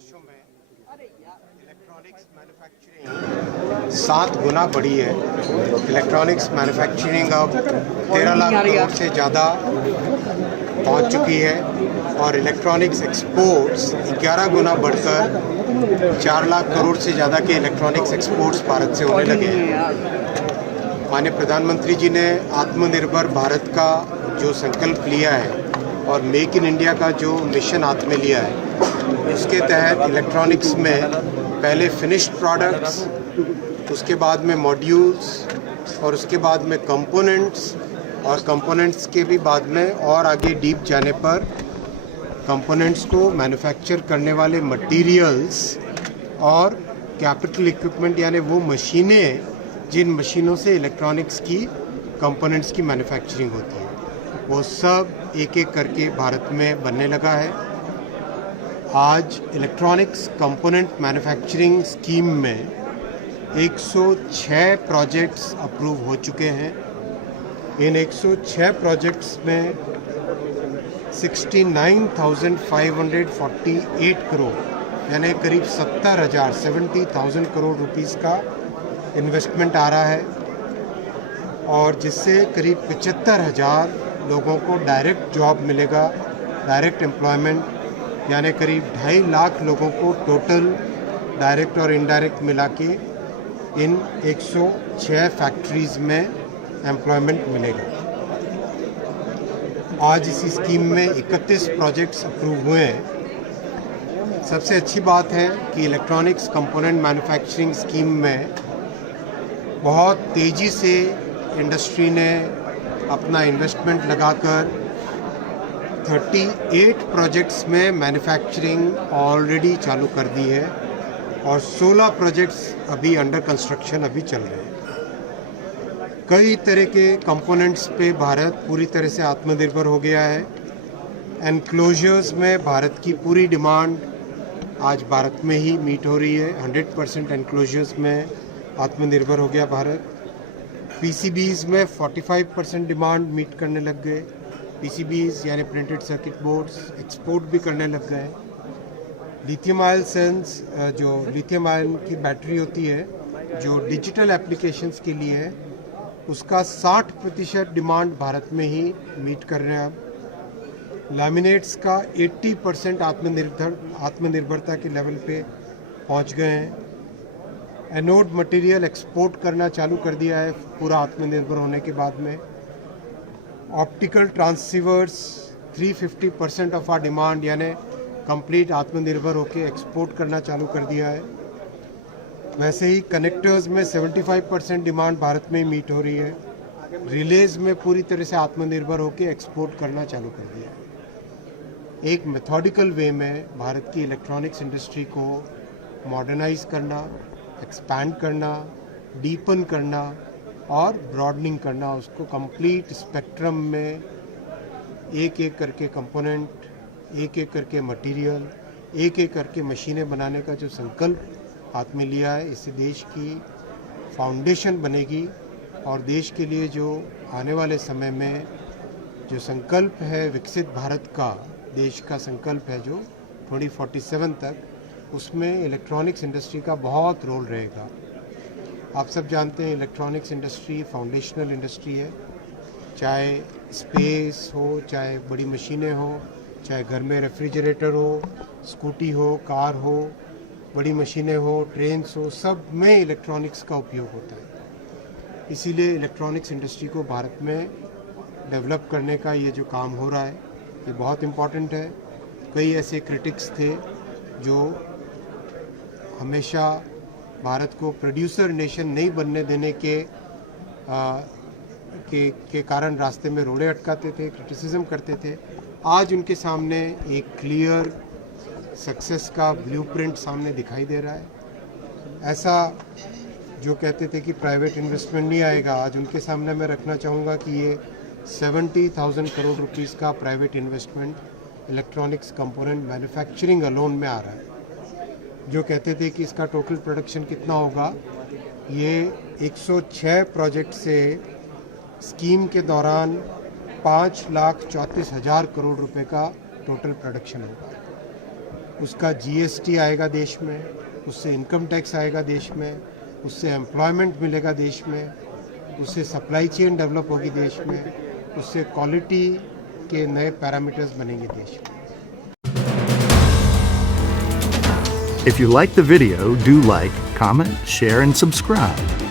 वर्षों में electronics manufacturing 7 गुना बढ़ी है। इलेक्ट्रॉनिक्स मैन्युफैक्चरिंग अब 13 लाख करोड़ से ज़्यादा पहुंच चुकी है और इलेक्ट्रॉनिक्स एक्सपोर्ट्स 11 गुना बढ़कर 4 लाख करोड़ से ज़्यादा के इलेक्ट्रॉनिक्स एक्सपोर्ट्स भारत से होने लगे हैं। माननीय प्रधानमंत्री जी ने आत्मनिर्भर भारत का जो संकल्प लिया है और मेक इन इंडिया का जो मिशन हाथ में लिया है, उसके तहत इलेक्ट्रॉनिक्स में पहले फिनिश्ड प्रोडक्ट्स, उसके बाद में मॉड्यूल्स और उसके बाद में कंपोनेंट्स और कंपोनेंट्स के भी बाद में और आगे डीप जाने पर कंपोनेंट्स को मैन्युफैक्चर करने वाले मटेरियल्स और कैपिटल इक्विपमेंट यानी वो मशीनें जिन मशीनों से इलेक्ट्रॉनिक्स की कंपोनेंट्स की मैन्युफैक्चरिंग होती है, वो सब एक एक करके भारत में बनने लगा है। आज इलेक्ट्रॉनिक्स कंपोनेंट मैन्युफैक्चरिंग स्कीम में 106 प्रोजेक्ट्स अप्रूव हो चुके हैं। इन 106 प्रोजेक्ट्स में 69,548 करोड़ यानी करीब 70,000 करोड़ रुपीस का इन्वेस्टमेंट आ रहा है और जिससे करीब 75,000 लोगों को डायरेक्ट जॉब मिलेगा, डायरेक्ट एम्प्लॉयमेंट यानी करीब 2.5 लाख लोगों को टोटल डायरेक्ट और इनडायरेक्ट मिला के इन 106 फैक्ट्रीज़ में एम्प्लॉयमेंट मिलेगा। आज इसी स्कीम में 31 प्रोजेक्ट्स अप्रूव हुए हैं। सबसे अच्छी बात है कि इलेक्ट्रॉनिक्स कंपोनेंट मैन्युफैक्चरिंग स्कीम में बहुत तेज़ी से इंडस्ट्री ने अपना इन्वेस्टमेंट लगाकर 38 प्रोजेक्ट्स में मैन्युफैक्चरिंग ऑलरेडी चालू कर दी है और 16 प्रोजेक्ट्स अभी अंडर कंस्ट्रक्शन अभी चल रहे हैं। कई तरह के कंपोनेंट्स पे भारत पूरी तरह से आत्मनिर्भर हो गया है। एनक्लोजर्स में भारत की पूरी डिमांड आज भारत में ही मीट हो रही है। 100% एनक्लोजर्स में आत्मनिर्भर हो गया भारत। पीसीबीज़ में 45% डिमांड मीट करने लग गए। पीसीबीज़ यानी प्रिंटेड सर्किट बोर्ड्स एक्सपोर्ट भी करने लग गए। लिथियम आयन सेल्स, जो लिथियम आयन की बैटरी होती है जो डिजिटल एप्लीकेशंस के लिए है, उसका 60% डिमांड भारत में ही मीट कर रहे हैं। अब लैमिनेट्स का 80% आत्मनिर्भरता के लेवल पे पहुंच गए हैं। एनोड मटेरियल एक्सपोर्ट करना चालू कर दिया है पूरा आत्मनिर्भर होने के बाद में। ऑप्टिकल ट्रांसीवर्स 350% ऑफ आर डिमांड यानी कंप्लीट आत्मनिर्भर होकर एक्सपोर्ट करना चालू कर दिया है। वैसे ही कनेक्टर्स में 75% डिमांड भारत में मीट हो रही है। रिलेज में पूरी तरह से आत्मनिर्भर होकर एक्सपोर्ट करना चालू कर दिया है। एक मेथोडिकल वे में भारत की इलेक्ट्रॉनिक्स इंडस्ट्री को मॉडर्नाइज करना, एक्सपैंड करना, डीपन करना और ब्रॉडनिंग करना, उसको कंप्लीट स्पेक्ट्रम में एक एक करके कंपोनेंट, एक एक करके मटेरियल, एक एक करके मशीनें बनाने का जो संकल्प हाथ में लिया है, इससे देश की फाउंडेशन बनेगी और देश के लिए जो आने वाले समय में जो संकल्प है विकसित भारत का, देश का संकल्प है जो 2047 तक, उसमें इलेक्ट्रॉनिक्स इंडस्ट्री का बहुत रोल रहेगा। आप सब जानते हैं इलेक्ट्रॉनिक्स इंडस्ट्री फाउंडेशनल इंडस्ट्री है। चाहे स्पेस हो, चाहे बड़ी मशीनें हो, चाहे घर में रेफ्रिजरेटर हो, स्कूटी हो, कार हो, बड़ी मशीनें हो, ट्रेन्स हो, सब में इलेक्ट्रॉनिक्स का उपयोग होता है। इसीलिए इलेक्ट्रॉनिक्स इंडस्ट्री को भारत में डेवलप करने का ये जो काम हो रहा है ये बहुत इम्पॉर्टेंट है। कई ऐसे क्रिटिक्स थे जो हमेशा भारत को प्रोड्यूसर नेशन नहीं बनने देने के कारण रास्ते में रोड़े अटकाते थे, क्रिटिसिज्म करते थे। आज उनके सामने एक क्लियर सक्सेस का ब्लूप्रिंट सामने दिखाई दे रहा है। ऐसा जो कहते थे कि प्राइवेट इन्वेस्टमेंट नहीं आएगा, आज उनके सामने मैं रखना चाहूँगा कि ये 70,000 करोड़ रुपीस का private investment electronics component manufacturing alone में आ रहा है। जो कहते थे कि इसका टोटल प्रोडक्शन कितना होगा, ये 106 प्रोजेक्ट से स्कीम के दौरान 5,34,000 करोड़ रुपए का टोटल प्रोडक्शन होगा। उसका जीएसटी आएगा देश में, उससे इनकम टैक्स आएगा देश में, उससे एम्प्लॉयमेंट मिलेगा देश में, उससे सप्लाई चेन डेवलप होगी देश में, उससे क्वालिटी के नए पैरामीटर्स बनेंगे देश में। If you like the video, do like, comment, share, and subscribe.